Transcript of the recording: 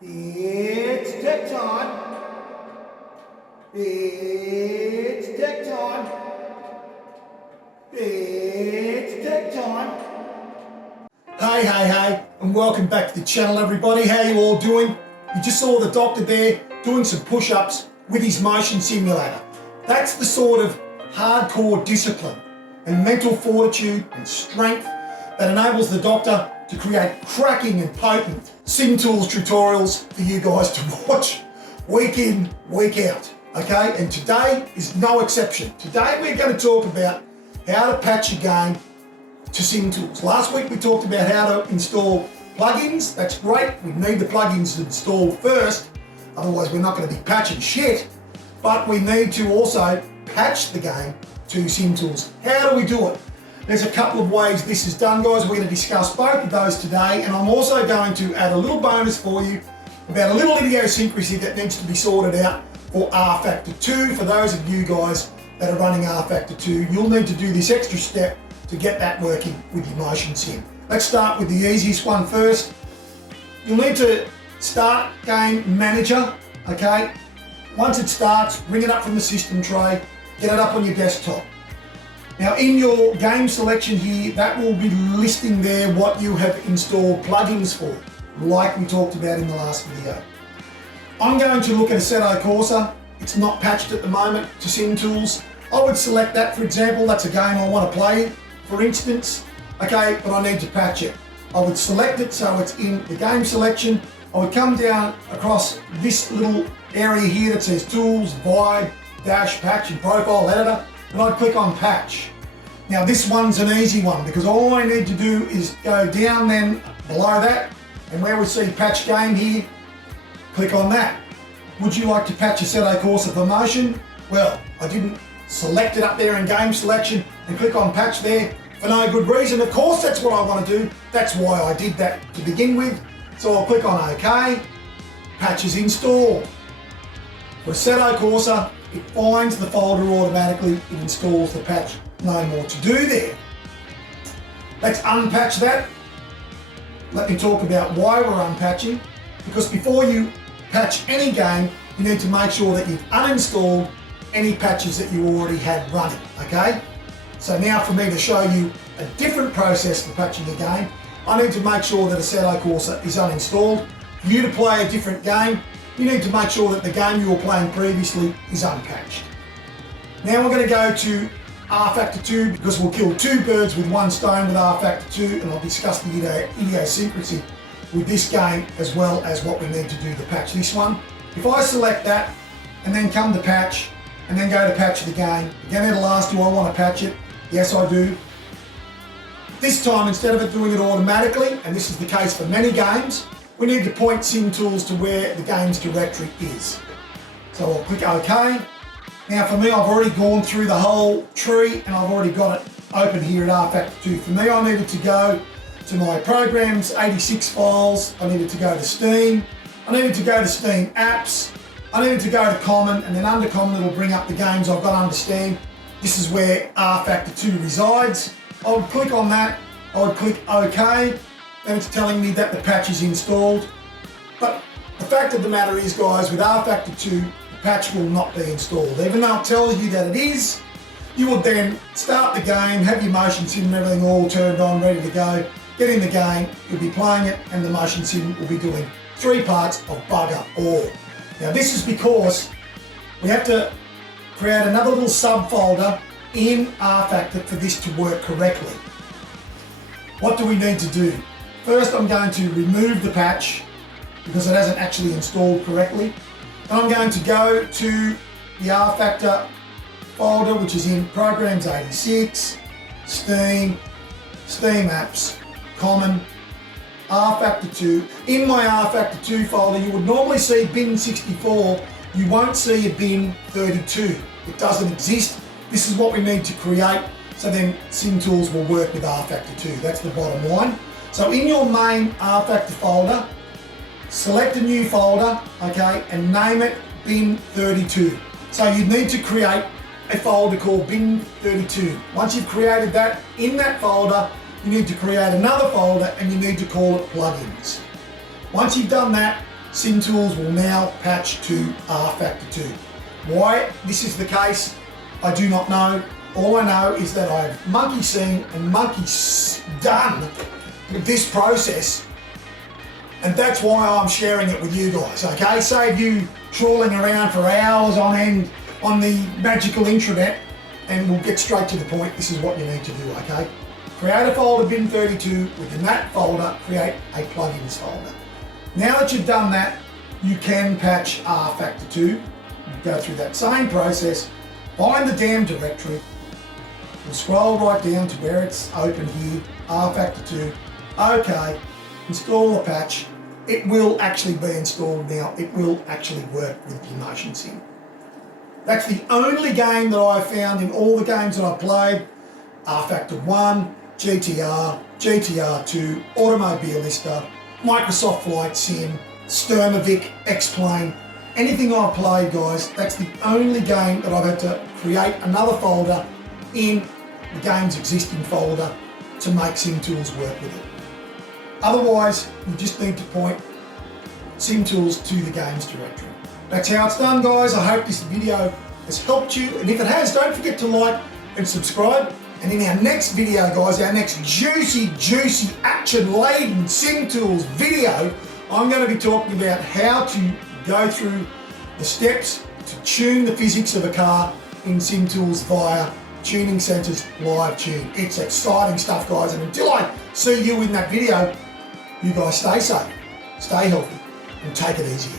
It's tech time. It's tech time. It's tech time. Hey, and welcome back to the channel, everybody. How you all doing? You just saw the doctor there doing some push-ups with his motion simulator. That's the sort of hardcore discipline and mental fortitude and strength that enables the doctor to create cracking and potent SimTools tutorials for you guys to watch week in, week out, okay? And today is no exception. Today we're going to talk about how to patch a game to SimTools. Last week we talked about how to install plugins. That's great. We need the plugins installed first, otherwise we're not going to be patching shit. But we need to also patch the game to SimTools. How do we do it? There's a couple of ways this is done, guys. We're going to discuss both of those today, and I'm also going to add a little bonus for you about a little idiosyncrasy that needs to be sorted out for rFactor 2. For those of you guys that are running rFactor 2, you'll need to do this extra step to get that working with your motion sim. Let's start with the easiest one first. You'll need to start Game Manager, okay? Once it starts, bring it up from the system tray, get it up on your desktop. Now in your game selection here, that will be listing there what you have installed plugins for, like we talked about in the last video. I'm going to look at Assetto Corsa. It's not patched at the moment to SimTools. I would select that, for example. That's a game I want to play, for instance, okay, but I need to patch it. I would select it so it's in the game selection. I would come down across this little area here that says Tools, Vibe, Dash, Patch and Profile Editor, and I'd click on Patch. Now this one's an easy one because all I need to do is go down then below that, and where we see Patch Game here, click on that. Would you like to patch Assetto Corsa for motion? Well, I didn't select it up there in game selection and click on Patch there for no good reason. Of course that's what I want to do. That's why I did that to begin with. So I'll click on OK. Patch is installed. For Assetto Corsa, it finds the folder automatically, it installs the patch. No more to do there. Let's unpatch that. Let me talk about why we're unpatching. Because before you patch any game, you need to make sure that you've uninstalled any patches that you already had running, okay? So now for me to show you a different process for patching a game, I need to make sure that Assetto Corsa is uninstalled. For you to play a different game, you need to make sure that the game you were playing previously is unpatched. Now we're going to go to rFactor 2 because we'll kill two birds with one stone with rFactor 2, and I'll discuss the idiosyncrasy with this game as well as what we need to do to patch this one. If I select that and then come to patch and then go to patch the game, again it'll ask, do I want to patch it? Yes, I do. This time, instead of it doing it automatically, and this is the case for many games, we need to point SimTools to where the game's directory is. So I'll click OK. Now for me, I've already gone through the whole tree and I've already got it open here at rFactor 2. For me, I needed to go to my programs, 86 files. I needed to go to Steam. I needed to go to Steam Apps. I needed to go to Common, and then under Common it'll bring up the games I've got under Steam. This is where rFactor 2 resides. I would click on that. I would click OK. Then it's telling me that the patch is installed. But the fact of the matter is, guys, with rFactor 2, the patch will not be installed. Even though it tells you that it is, you will then start the game, have your motion sim and everything all turned on, ready to go, get in the game, you'll be playing it, and the motion sim will be doing 3 parts of bugger all. Now this is because we have to create another little subfolder in rFactor for this to work correctly. What do we need to do? First, I'm going to remove the patch because it hasn't actually installed correctly. And I'm going to go to the rFactor folder, which is in Programs 86, Steam, Steam Apps, Common, rFactor 2. In my rFactor 2 folder, you would normally see bin 64. You won't see a bin 32. It doesn't exist. This is what we need to create, so then SimTools will work with rFactor 2. That's the bottom line. So in your main rFactor folder, select a new folder, okay, and name it bin 32. So you need to create a folder called bin 32. Once you've created that, in that folder, you need to create another folder and you need to call it plugins. Once you've done that, SimTools will now patch to rFactor 2. Why this is the case, I do not know. All I know is that I've monkey seen and monkey done with this process, and that's why I'm sharing it with you guys, okay? Save you trawling around for hours on end on the magical intranet, and we'll get straight to the point. This is what you need to do, okay? Create a folder bin32, within that folder, create a plugins folder. Now that you've done that, you can patch rFactor 2. You go through that same process, find the damn directory, we'll scroll right down to where it's open here, rFactor 2, okay, install the patch. It will actually be installed now. It will actually work with your motion sim. That's the only game that I've found in all the games that I've played, rFactor 1, GTR, GTR 2, Automobilista, Microsoft Flight Sim, Sturmovik, X-Plane, anything I've played, guys, that's the only game that I've had to create another folder in the game's existing folder to make SimTools work with it. Otherwise, you just need to point SimTools to the game's directory. That's how it's done, guys. I hope this video has helped you, and if it has, don't forget to like and subscribe. And in our next video, guys, our next juicy, action-laden SimTools video, I'm going to be talking about how to go through the steps to tune the physics of a car in SimTools via Tuning Center's live tune. It's exciting stuff, guys, and until I see you in that video, you guys stay safe, stay healthy, and take it easy.